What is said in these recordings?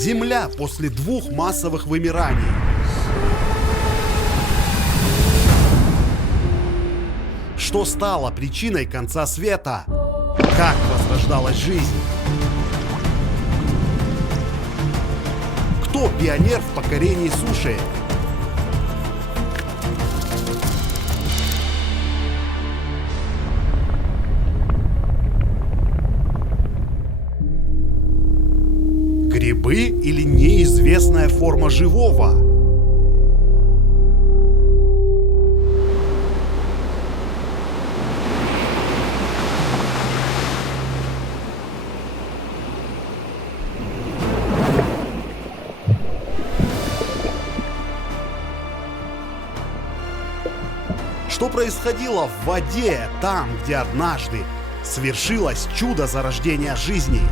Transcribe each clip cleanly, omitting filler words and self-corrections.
Земля после 2 массовых вымираний. Что стало причиной конца света? Как возрождалась жизнь? Кто пионер в покорении суши? Грибы или неизвестная форма живого? Что происходило в воде, там, где однажды свершилось чудо зарождения жизни?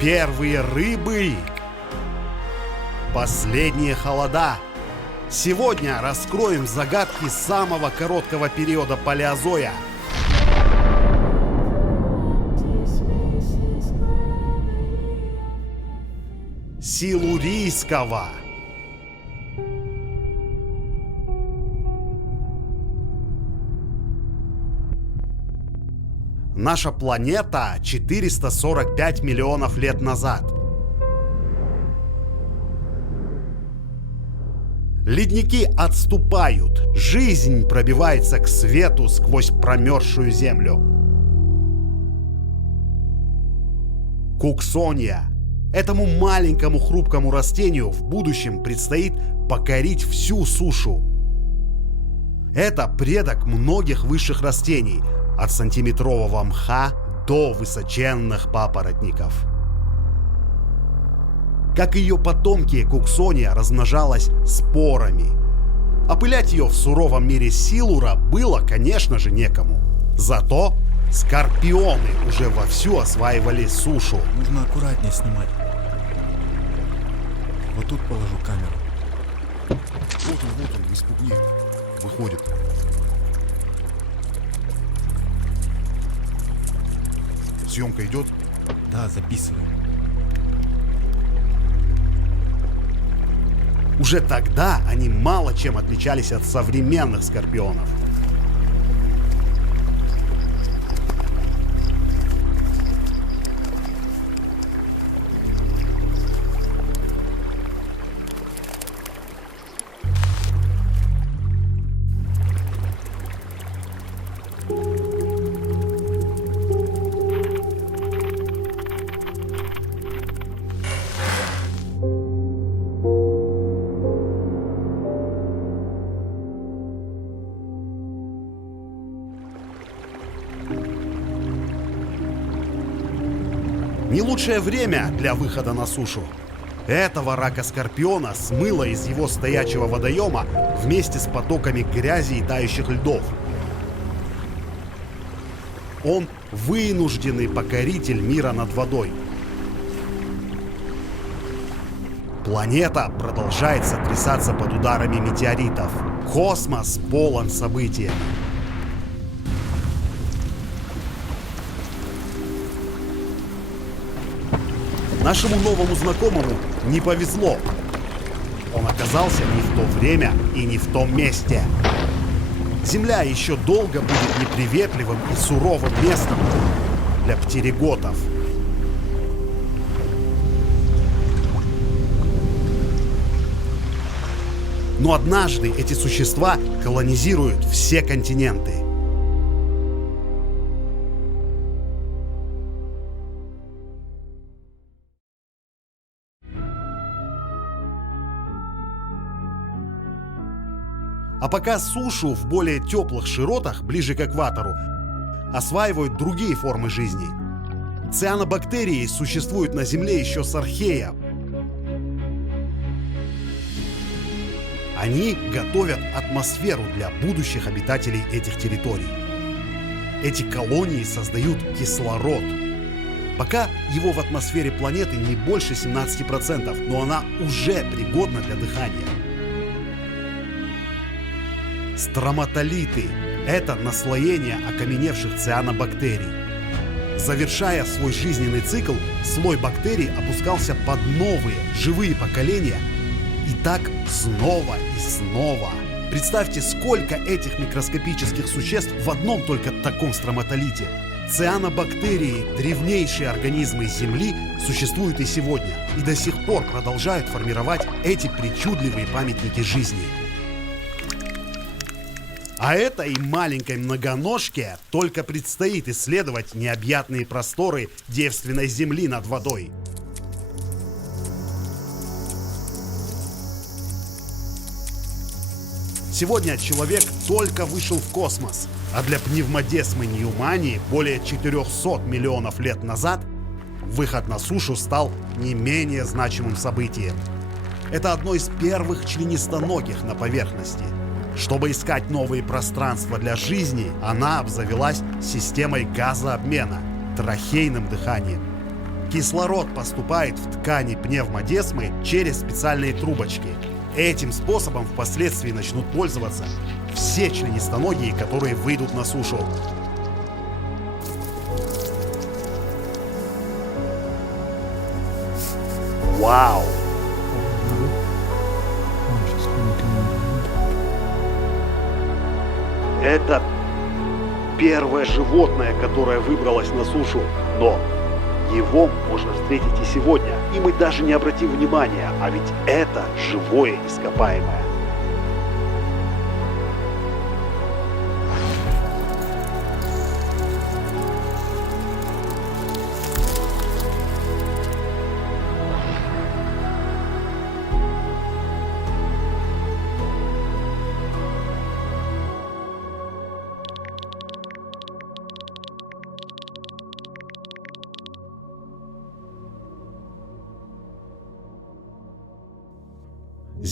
Первые рыбы. Последние холода. Сегодня раскроем загадки самого короткого периода палеозоя. Силурийского. Наша планета 445 миллионов лет назад. Ледники отступают. Жизнь пробивается к свету сквозь промерзшую землю. Куксония. Этому маленькому хрупкому растению в будущем предстоит покорить всю сушу. Это предок многих высших растений, от сантиметрового мха до высоченных папоротников. Как и ее потомки, Куксония размножалась спорами. Опылять ее в суровом мире Силура было, конечно же, некому. Зато скорпионы уже вовсю осваивали сушу. Нужно аккуратнее снимать. Вот тут положу камеру. Вот он, не испугни. Выходит. Съемка идет? Да, записывай. Уже тогда они мало чем отличались от современных скорпионов. Не лучшее время для выхода на сушу. Этого рака-скорпиона смыло из его стоячего водоема вместе с потоками грязи и тающих льдов. Он вынужденный покоритель мира над водой. Планета продолжает сотрясаться под ударами метеоритов. Космос полон событий. Нашему новому знакомому не повезло. Он оказался не в то время и не в том месте. Земля еще долго будет неприветливым и суровым местом для птериготов. Но однажды эти существа колонизируют все континенты. А пока сушу в более теплых широтах, ближе к экватору, осваивают другие формы жизни. Цианобактерии существуют на Земле еще с архея. Они готовят атмосферу для будущих обитателей этих территорий. Эти колонии создают кислород. Пока его в атмосфере планеты не больше 17%, но она уже пригодна для дыхания. Строматолиты – это наслоение окаменевших цианобактерий. Завершая свой жизненный цикл, слой бактерий опускался под новые, живые поколения. И так снова и снова. Представьте, сколько этих микроскопических существ в одном только таком строматолите. Цианобактерии, древнейшие организмы Земли, существуют и сегодня, и до сих пор продолжают формировать эти причудливые памятники жизни. А этой маленькой многоножке только предстоит исследовать необъятные просторы девственной Земли над водой. Сегодня человек только вышел в космос, а для пневмодесмы Ньюмании более 400 миллионов лет назад выход на сушу стал не менее значимым событием. Это одно из первых членистоногих на поверхности. Чтобы искать новые пространства для жизни, она обзавелась системой газообмена, трахейным дыханием. Кислород поступает в ткани пневмодесмы через специальные трубочки. Этим способом впоследствии начнут пользоваться все членистоногие, которые выйдут на сушу. Вау! Это первое животное, которое выбралось на сушу, но его можно встретить и сегодня, и мы даже не обратим внимания, а ведь это живое ископаемое.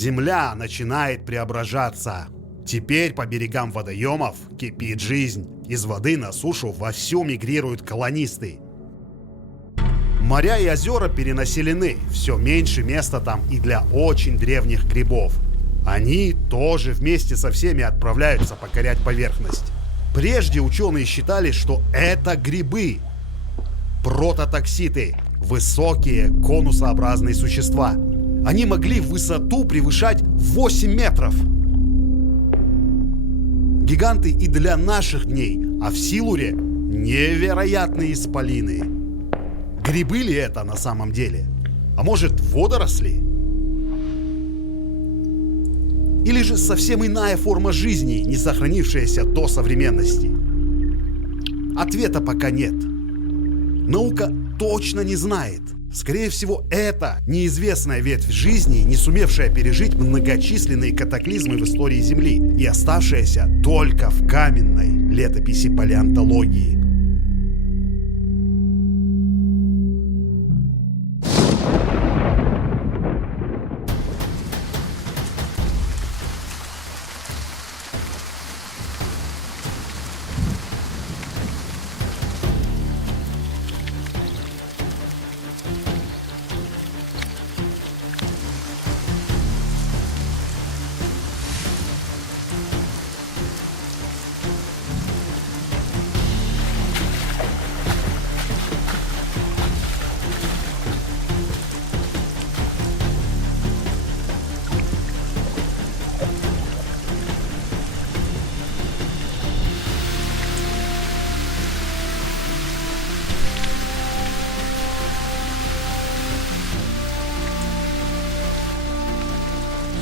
Земля начинает преображаться. Теперь по берегам водоемов кипит жизнь. Из воды на сушу вовсю мигрируют колонисты. Моря и озера перенаселены. Все меньше места там и для очень древних грибов. Они тоже вместе со всеми отправляются покорять поверхность. Прежде ученые считали, что это грибы. Прототокситы. Высокие конусообразные существа. Они могли в высоту превышать 8 метров. Гиганты и для наших дней, а в Силуре невероятные исполины. Грибы ли это на самом деле? А может, водоросли? Или же совсем иная форма жизни, не сохранившаяся до современности? Ответа пока нет. Наука точно не знает. Скорее всего, это неизвестная ветвь жизни, не сумевшая пережить многочисленные катаклизмы в истории Земли и оставшаяся только в каменной летописи палеонтологии.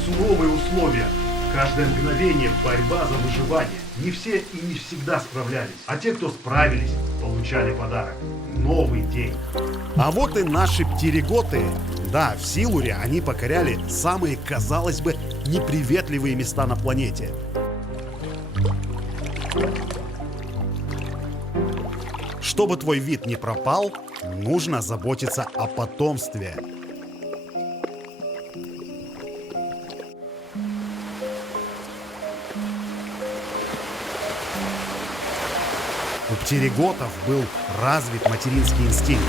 Суровые условия. Каждое мгновение борьба за выживание. Не все и не всегда справлялись. А те, кто справились, получали подарок. Новый день. А вот и наши птериготы. Да, в Силуре они покоряли самые, казалось бы, неприветливые места на планете. Чтобы твой вид не пропал, нужно заботиться о потомстве. У птериготов был развит материнский инстинкт.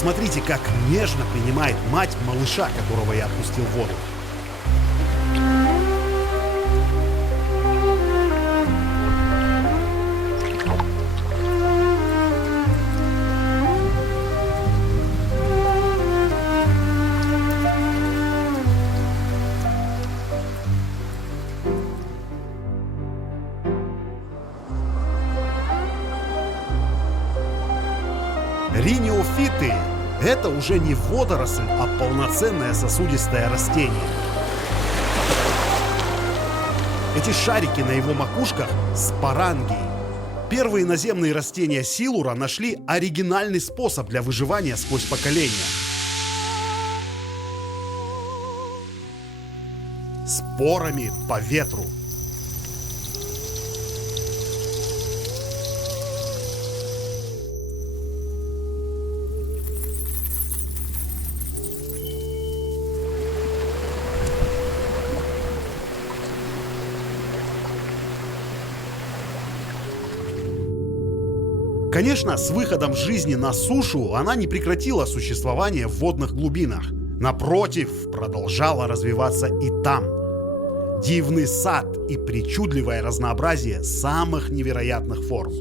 Посмотрите, как нежно принимает мать малыша, которого я отпустил в воду. Риниофиты – это уже не водоросль, а полноценное сосудистое растение. Эти шарики на его макушках – спорангии. Первые наземные растения Силура нашли оригинальный способ для выживания сквозь поколения. Спорами по ветру. Конечно, с выходом жизни на сушу она не прекратила существование в водных глубинах. Напротив, продолжала развиваться и там. Дивный сад и причудливое разнообразие самых невероятных форм.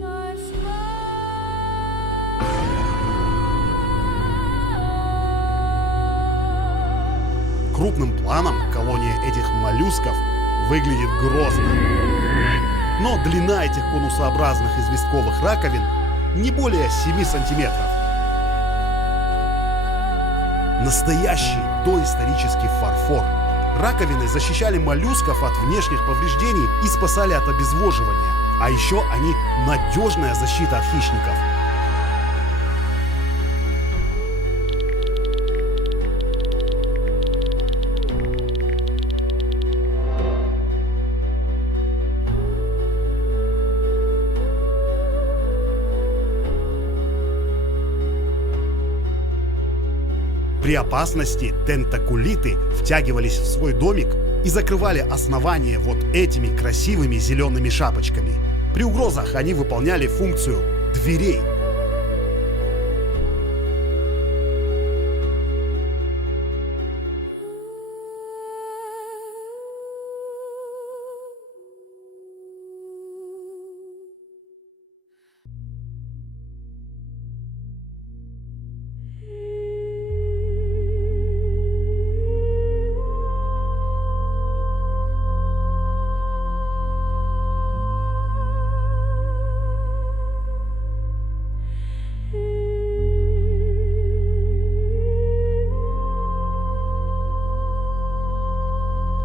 Крупным планом колония этих моллюсков выглядит грозно. Но длина этих конусообразных известковых раковин не более 7 сантиметров. Настоящий доисторический фарфор. Раковины защищали моллюсков от внешних повреждений и спасали от обезвоживания. А еще они надежная защита от хищников. При опасности тентакулиты втягивались в свой домик и закрывали основание вот этими красивыми зелеными шапочками. При угрозах они выполняли функцию дверей.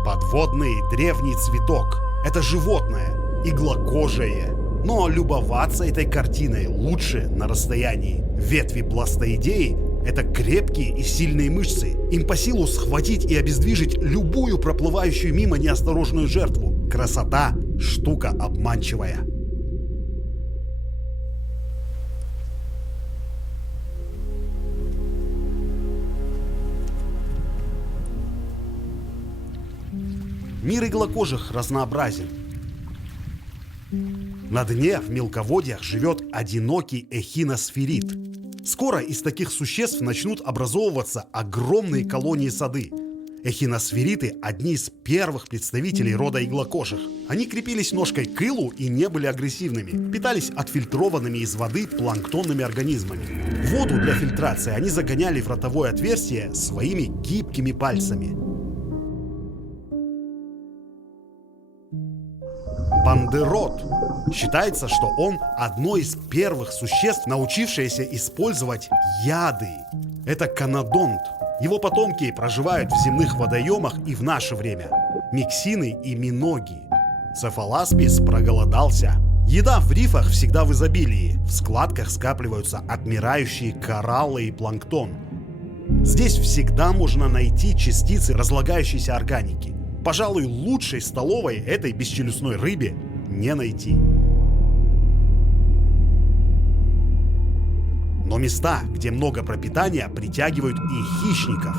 Подводный древний цветок – это животное, иглокожее. Но любоваться этой картиной лучше на расстоянии. Ветви бластоидеи – это крепкие и сильные мышцы. Им по силу схватить и обездвижить любую проплывающую мимо неосторожную жертву. Красота – штука обманчивая. Мир иглокожих разнообразен. На дне в мелководьях живет одинокий эхиносферит. Скоро из таких существ начнут образовываться огромные колонии сады. Эхиносфериты – одни из первых представителей рода иглокожих. Они крепились ножкой к илу и не были агрессивными. Питались отфильтрованными из воды планктонными организмами. Воду для фильтрации они загоняли в ротовое отверстие своими гибкими пальцами. Пандерот. Считается, что он одно из первых существ, научившееся использовать яды. Это канодонт. Его потомки проживают в земных водоемах и в наше время. Миксины и миноги. Цефаласпис проголодался. Еда в рифах всегда в изобилии. В складках скапливаются отмирающие кораллы и планктон. Здесь всегда можно найти частицы разлагающейся органики. Пожалуй, лучшей столовой этой бесчелюстной рыбе не найти. Но места, где много пропитания, притягивают и хищников.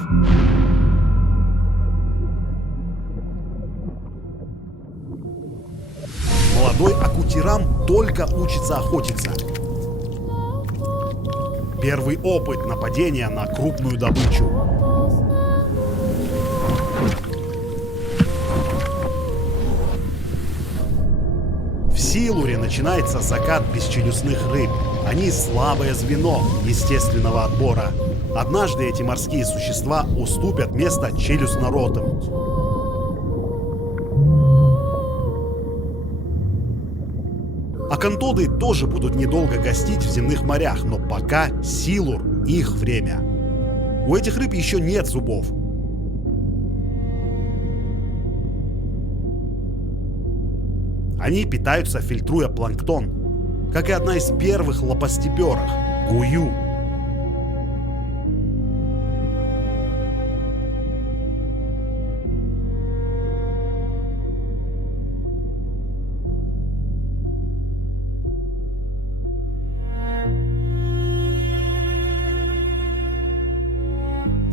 Молодой акутирам только учится охотиться. первый опыт нападения на крупную добычу. В Силуре начинается закат бесчелюстных рыб. Они слабое звено естественного отбора. Однажды эти морские существа уступят место челюстноротым. Акантоды тоже будут недолго гостить в земных морях, но пока Силур — их время. У этих рыб еще нет зубов. Они питаются, фильтруя планктон, как и одна из первых лопастеперых — гую.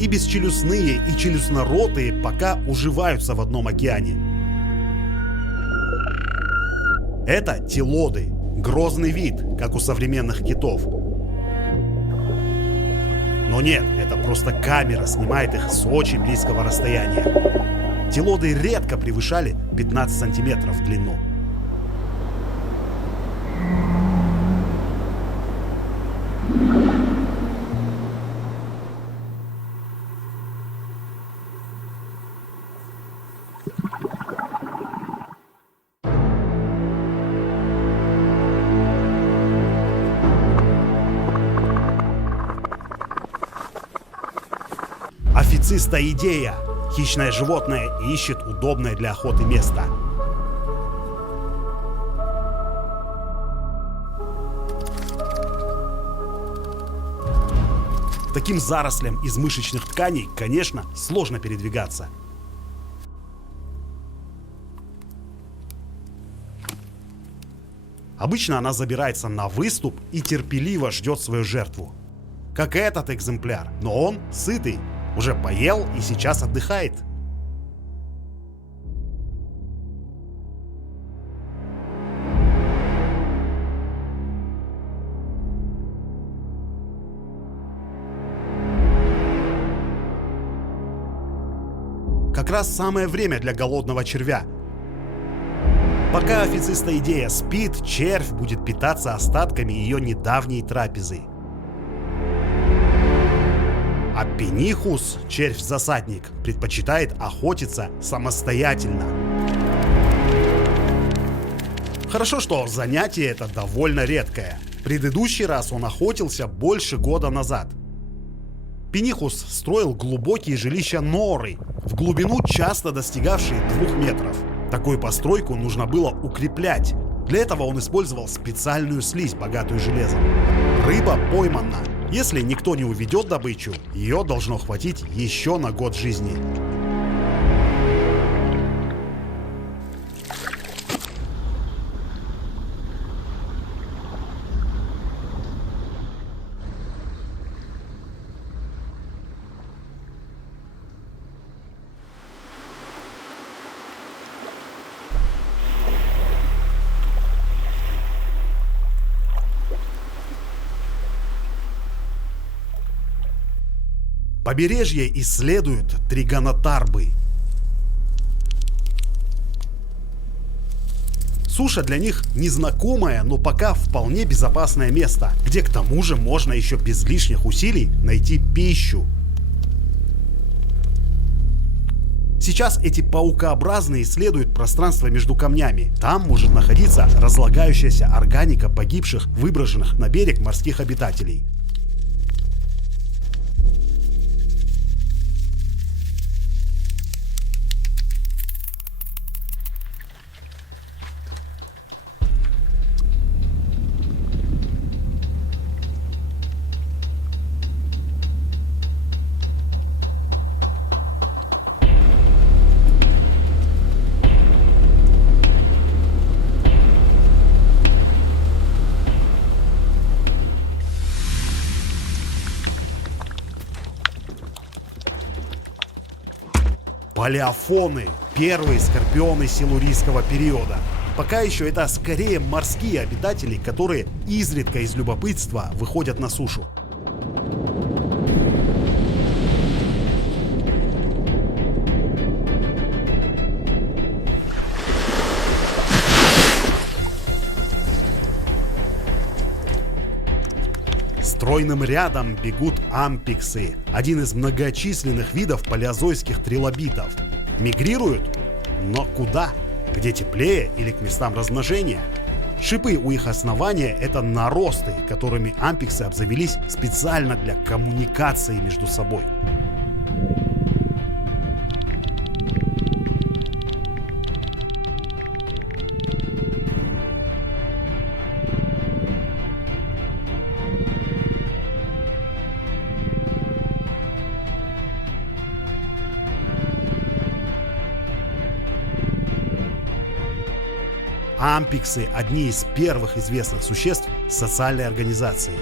И бесчелюстные, и челюстноротые пока уживаются в одном океане. Это телоды, грозный вид, как у современных китов. Но нет, это просто камера снимает их с очень близкого расстояния. Телоды редко превышали 15 сантиметров в длину. Официстоидея. Хищное животное ищет удобное для охоты место. Таким зарослям из мышечных тканей, конечно, сложно передвигаться. Обычно она забирается на выступ и терпеливо ждет свою жертву. Как этот экземпляр, но он сытый. Уже поел и сейчас отдыхает. Как раз самое время для голодного червя. Пока официстоидея спит, червь будет питаться остатками ее недавней трапезы. А Пенихус, червь-засадник, предпочитает охотиться самостоятельно. Хорошо, что занятие это довольно редкое. Предыдущий раз он охотился больше года назад. Пенихус строил глубокие жилища-норы, в глубину часто достигавшие 2 метров. Такую постройку нужно было укреплять. Для этого он использовал специальную слизь, богатую железом. Рыба поймана. Если никто не уведет добычу, ее должно хватить еще на год жизни. Побережье исследуют тригонотарбы. Суша для них незнакомое, но пока вполне безопасное место, где к тому же можно еще без лишних усилий найти пищу. Сейчас эти паукообразные исследуют пространство между камнями. Там может находиться разлагающаяся органика погибших, выброшенных на берег морских обитателей. Палеофоны – первые скорпионы силурийского периода. Пока еще это скорее морские обитатели, которые изредка из любопытства выходят на сушу. Стройным рядом бегут ампиксы, один из многочисленных видов палеозойских трилобитов. Мигрируют? Но куда? Где теплее или к местам размножения? Шипы у их основания — это наросты, которыми ампиксы обзавелись специально для коммуникации между собой. Ампиксы – одни из первых известных существ социальной организации.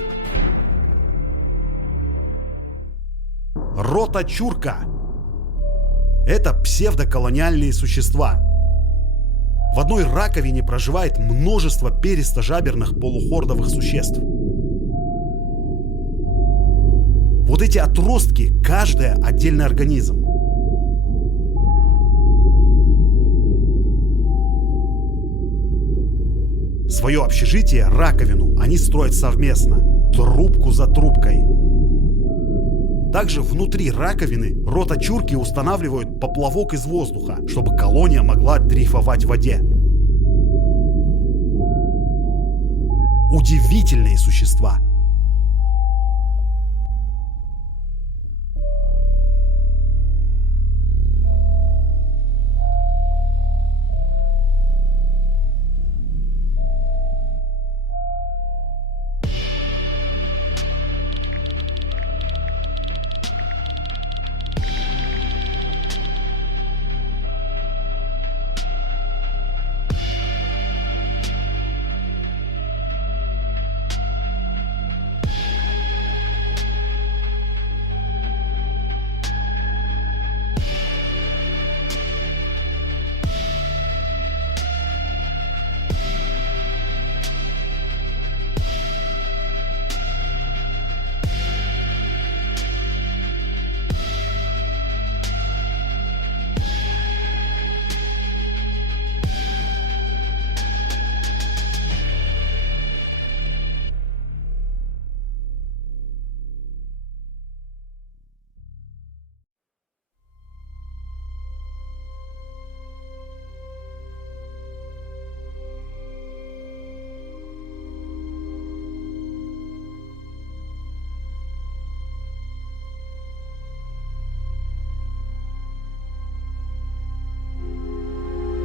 Роточурка – это псевдоколониальные существа. В одной раковине проживает множество перистожаберных полухордовых существ. Вот эти отростки – каждая отдельный организм. Свое общежитие, раковину, они строят совместно, трубку за трубкой. Также внутри раковины роточурки устанавливают поплавок из воздуха, чтобы колония могла дрейфовать в воде. Удивительные существа.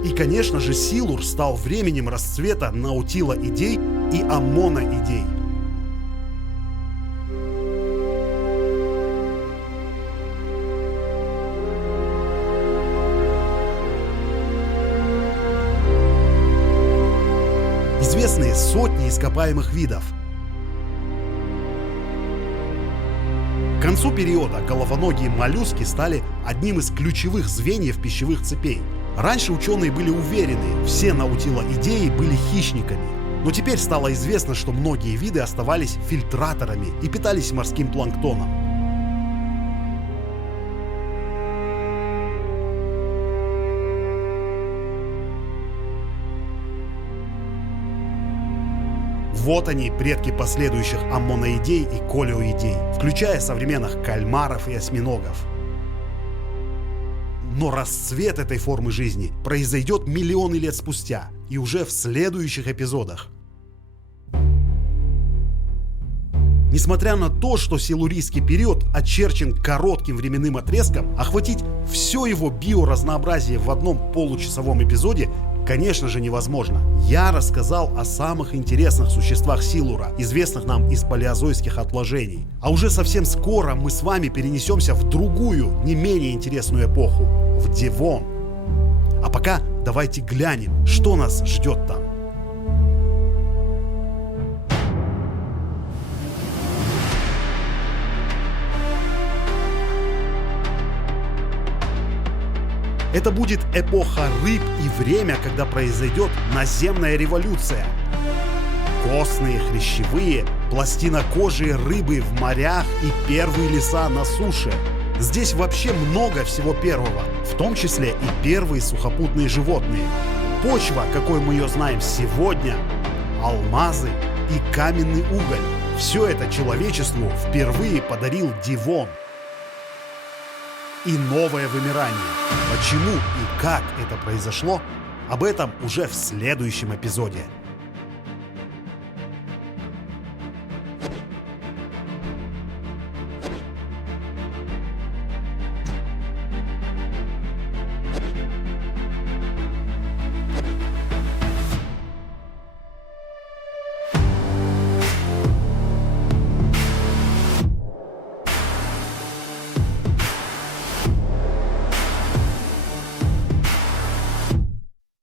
И, конечно же, Силур стал временем расцвета наутилоидей и аммоноидей. Известны сотни ископаемых видов. К концу периода головоногие моллюски стали одним из ключевых звеньев пищевых цепей. Раньше ученые были уверены, все наутилоидеи были хищниками. Но теперь стало известно, что многие виды оставались фильтраторами и питались морским планктоном. Вот они, предки последующих аммоноидей и колеоидей, включая современных кальмаров и осьминогов. Но расцвет этой формы жизни произойдет миллионы лет спустя и уже в следующих эпизодах. Несмотря на то, что силурийский период очерчен коротким временным отрезком, охватить все его биоразнообразие в одном получасовом эпизоде, конечно же, невозможно. Я рассказал о самых интересных существах Силура, известных нам из палеозойских отложений. А уже совсем скоро мы с вами перенесемся в другую, не менее интересную эпоху, в Девон. А пока давайте глянем, что нас ждет там. Это будет эпоха рыб и время, когда произойдет наземная революция. Костные, хрящевые, пластинокожие рыбы в морях и первые леса на суше. Здесь вообще много всего первого, в том числе и первые сухопутные животные. Почва, какой мы ее знаем сегодня, алмазы и каменный уголь. Все это человечеству впервые подарил Дивон. И новое вымирание. Почему и как это произошло, об этом уже в следующем эпизоде.